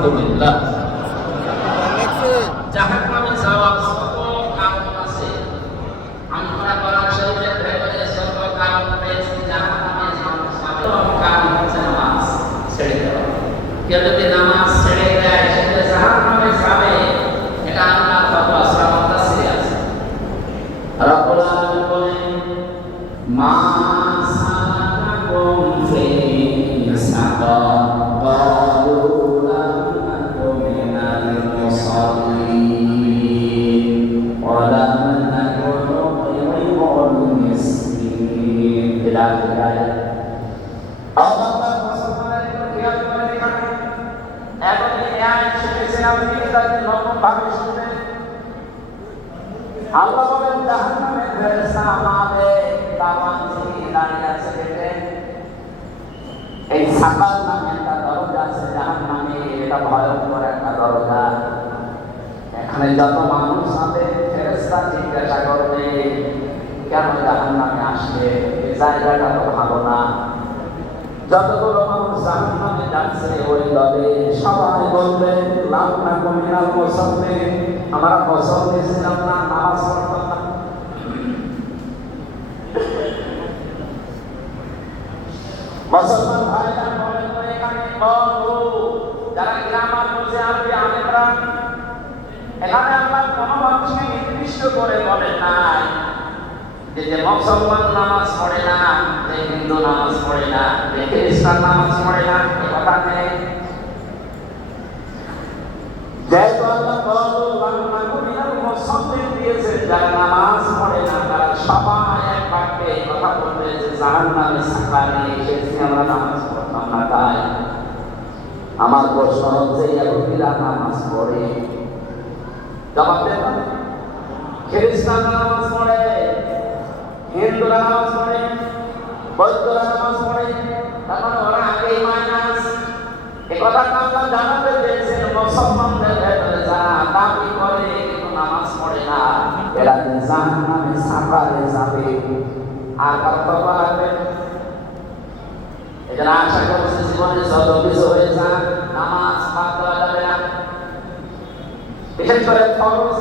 আলহামদুলিল্লাহ। জাহান্নামে যাওয়ার কত কারণ আছে। আমরা কোরআন শরীফের ভেতরে যত কারণ পেয়েছি জাহান্নামে যাওয়ার কারণ হচ্ছে নামাজ ছেড়ে দেওয়া। কেউ যদি নামাজ ছেড়ে দেয় সে জাহান্নামে যাবে, এটা আল্লাহর ফতোয়া সূরা মুদাসসিরে আছে। রব্বুল আলামিন বলেন, মা সালাকাকুম ফি সাকার ক্বালু লাম নাকু মিনাল মুসাল্লিন ওয়া লাম নাকু নুতি'মুল মিসকিন। ইলা আখির। আল্লাহ মুসলমানদের খেয়াল করে দেখেন, এখন এই আয়াত শুনেছেন আপনি, তাকে নতুন ভাবে শুনবেন। আল্লাহ বলেন জাহান্নামের ফেরেশতা আমাদের দাওয়াত থেকে দাঁড়িয়ে আছে দেখেন। এই সাকার নামে একটা দরজা আছে জাহান্নামে, এটা ভয়ঙ্কর একটা দরজা। এখানে যত মানুষ আছে ফেরেশতা জিজ্ঞাসা করবে কেন জাহান্নামে আসলে, এই জায়গাটা তো ভালো না। যতগুলো মানুষ জাহান্নামে যাচ্ছে ওই দলে সবাই বলবে লাম নাকু মিনাল মুসাল্লিন, আমরা মুসল্লি ছিলাম না, নামাজ পড়তাম না। মুসলমান ভাইরা বলেন তো এখানে বলো যারা গ্রামার বসে আরবি আলেমরা, এখানে আল্লাহ কোনো মানুষকে নির্দিষ্ট করে বলেন নাই যে মুসলমান নামাজ পড়ে না, যে হিন্দু নামাজ পড়ে না, যে খ্রিস্টান নামাজ পড়ে না, এ কথা নেই। যেহেতু আল্লাহ বলো লাম নাকু মিনাল মুসাল্লিন দিয়েছে, যারা নামাজ পড়ে না তারা সবাই এক বাক্যে এই কথা বলবে যে জাহান্নামে সাকারে এসেছি, আমরা নামাজ পড়তাম না। তাই আমার প্রশ্ন হচ্ছে ইহুদিরা নামাজ পড়ে? জবাব দেন। খ্রিস্টানরা নামাজ পড়ে, হিন্দুরা নামাজ পড়ে, বৌদ্ধরা নামাজ পড়ে, তখন ওরা আগেই মাইনাস। একথা আল্লাহ জানাতে চেয়েছেন মুসলমানদের ভেতরে যারা দাবি করে কিন্তু নামাজ পড়ে না, এরা জাহান্নামে সাকারে যাবে। আর কত লাগবে? এজন্য আশা করছি জীবনে যত কিছু হয়ে যাক নামাজ বাদ দেওয়া যাবে না। বিশেষ করে ফরজ